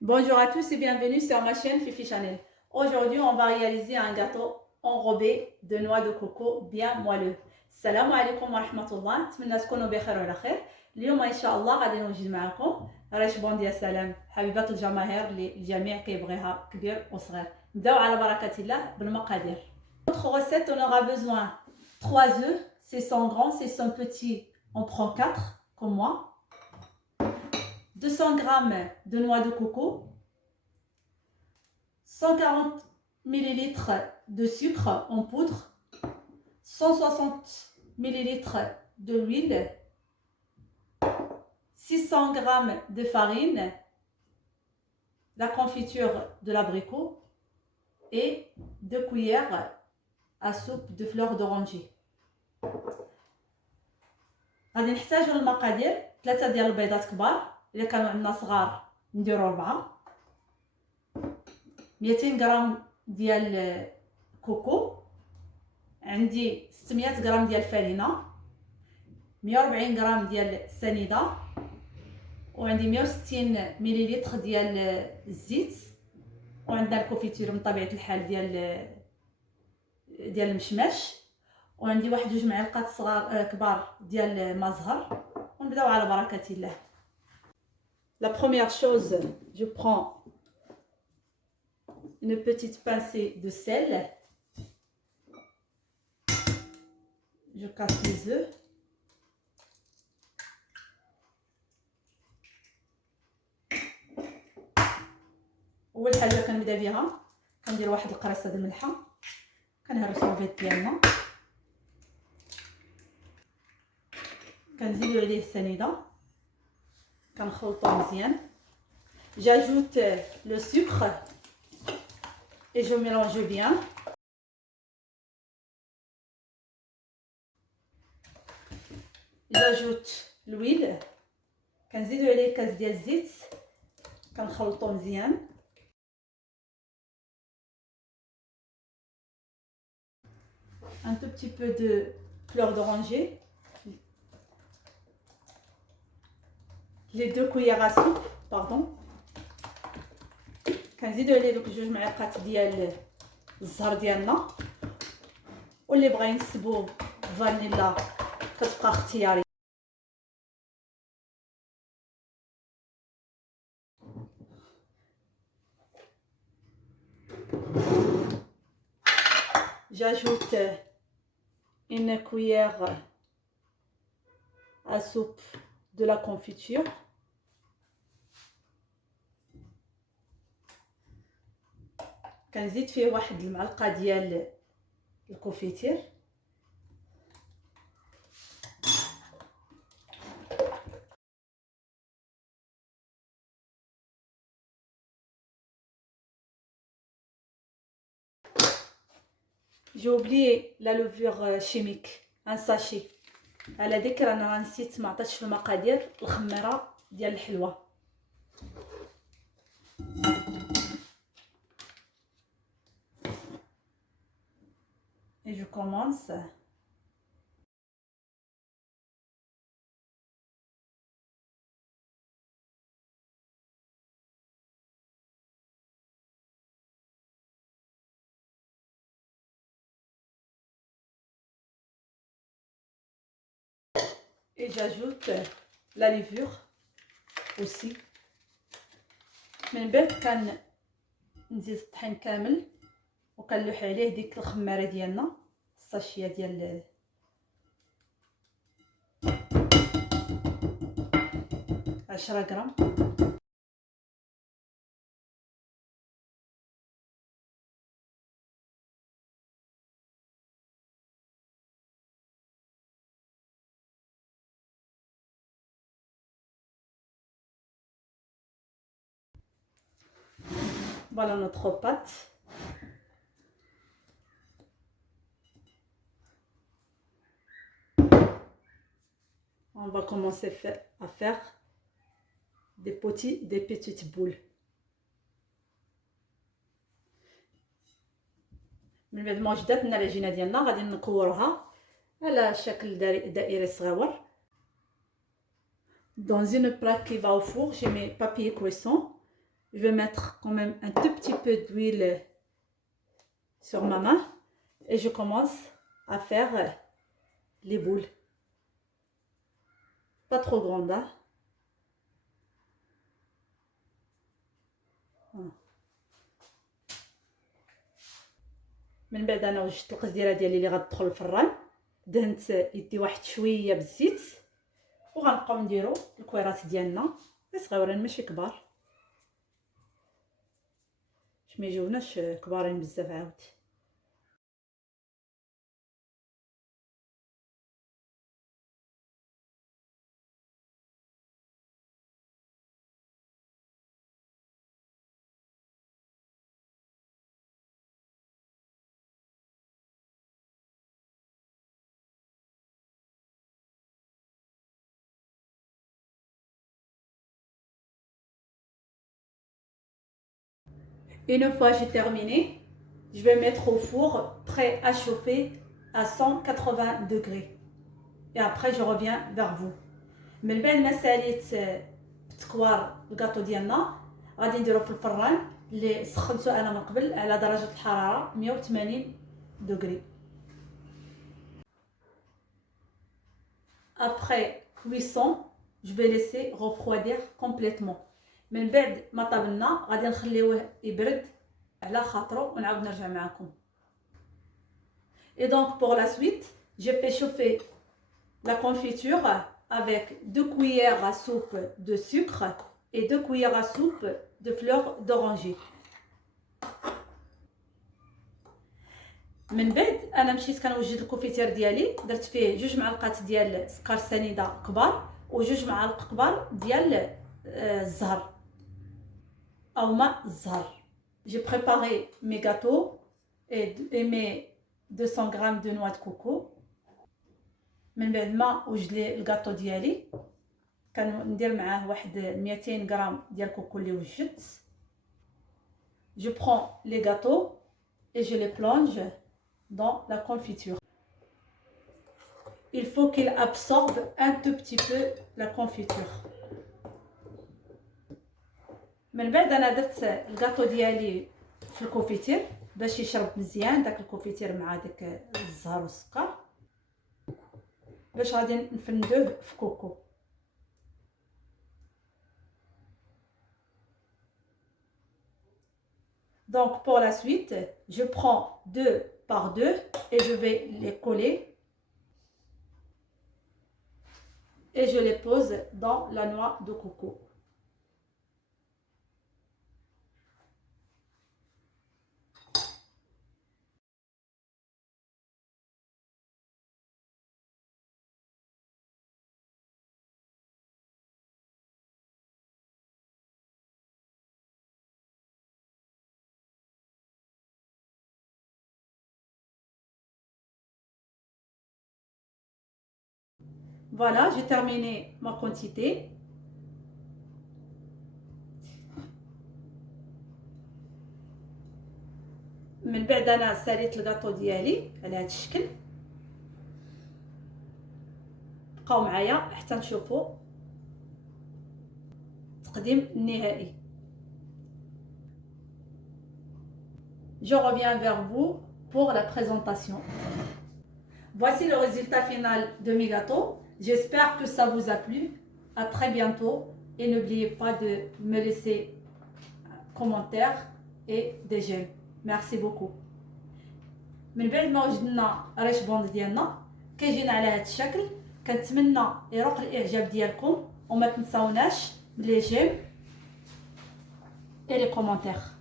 Bonjour à tous et bienvenue sur ma chaîne Fifi Chanel. Aujourd'hui, on va réaliser un gâteau enrobé de noix de coco bien moelleux. Salam alaikum wa rahmatullah. نتمنى تكونوا بخير وعلى خير. اليوم ان شاء الله غادي نوجد معكم رشبون ديال سلام حبيبات الجماهير اللي الجميع كيبغيها كبير وصغير. نبداو على بركة الله بالمقادير. Notre recette, on aura besoin 3 œufs, c'est 100 grammes, c'est 100 petits, on prend 4 comme moi. 200 grammes de noix de coco, 140 ml de sucre en poudre, 160 ml de l'huile, 600 g de farine, la confiture de l'abricot et 2 cuillères à soupe de fleurs d'oranger. غادي نحتاجو المقادير 3 ديال البيضات كبار، الا كانوا عندنا صغار نديرو 4، 200 غرام ديال كوكو، عندي 600 غرام ديال الفرينه، 140 غرام ديال السنيده، وعندي 160 مليلتر ديال الزيت، وعندنا الكوفيتير من طبيعه الحال ديال المشماش، وعندي واحد 2 معالق صغار كبار ديال ما زهر. ونبداو على بركه الله. La première chose, je prends une petite pincée de sel. Je casse les œufs. اول حاجه كنبدا بها كندير واحد القرصه د الملحه، كنهرسو البيض ديالنا، كنزيدو عليه السنيده، كنخلطو مزيان. J'ajoute le sucre et je mélange bien. J'ajoute l'huile، كنزيدو عليه كاس ديال الزيت، كنخلطو مزيان. Un tout petit peu de fleur d'oranger, les 2 cuillères à soupe, pardon. كنزيدو عليه دوك 2 معالق ديال الزهر ديالنا، واللي بغا ينسبو فانيلا كتبقى اختياري. J'ajoute une cuillère à soupe de la confiture. كنزيد فيه واحد المعلقه ديال الكوفيتير. J'ai oublié la levure chimique, un sachet. على ذكر انا نسيت ما عطيتش في المقادير الخميره ديال الحلوه. Et je commence. Et j'ajoute la levure aussi. من بعد كنزيد الطحين كامل وكنلوح عليه ديك الخماره ديالنا، الساشيه ديال 10 غرام. Voilà notre pâte. On va commencer à faire des petites boules. من بعد ما وجدت لنا العجينه ديالنا غادي نكوروها على شكل دائري صغيور. Dans une plaque qui va au four, j'ai mes papiers cuisson. Je vais mettre quand même un tout petit peu d'huile sur ma main et je commence à faire les boules. Pas trop grandes, hein. من بعد انا وجدت القزديره ديالي اللي غتدخل الفران، دهنت يدي واحد شويه بالزيت وغنبقاو نديرو الكويرات ديالنا صغيورين ماشي كبار باش ما يجيوناش كبارين بزاف عاود. Une fois j'ai terminé, je vais mettre au four prêt à chauffer à 180 degrés. Et après je reviens vers vous. من بعد ما ساليت بتكوار الكاطو ديالنا غادي نديرو في الفران اللي سخنتو انا من قبل على درجة الحرارة 180 degrés. Après cuisson, je vais laisser refroidir complètement. من بعد ما طابلنا غادي نخليوه يبرد على خاطرو ونعاود نرجع معكم. Et donc pour la suite, je fais chauffer la confiture avec 2 cuillères à soupe de sucre et 2 cuillères à soupe de fleurs d'oranger. من بعد انا مشيت كنوجد الكوفيتير ديالي، درت فيه 2 معالق ديال سكر سنيده كبار و2 معالق كبار ديال الزهر او ماء الزهر. J'ai préparé mes gâteaux et mes 200 grammes de noix de coco. من بعد ما وجد لي الكاطو ديالي كندير معاه واحد 200 غرام ديال الكوكو اللي وجدت. Je prends les gâteaux et je les plonge dans la confiture. Il faut qu'il absorbe un tout petit peu la confiture. من بعد انا درت الكاطو ديالي في الكوفيتير باش يشرب مزيان داك الكوفيتير مع داك الزهر والسكر، باش غادي نفندوه في كوكو. Donc pour la suite, je prends 2 par 2 et je vais les coller et je les pose dans la noix de coco. Voilà, j'ai terminé ma quantité. من بعد انا ساليت الكاطو ديالي على هذا الشكل. بقاو معايا حتى نشوفوا التقديم النهائي. Je reviens vers vous pour la présentation. Voici le résultat final de mes gâteaux. J'espère que ça vous a plu. À très bientôt et n'oubliez pas de me laisser un commentaire et des j'aime. Merci beaucoup. من بعد ما وجدنا ريش بوند ديالنا كيجينا على هذا الشكل، كنتمنى يروق الاعجاب ديالكم وما تنساوناش لي جيم et les commentaires.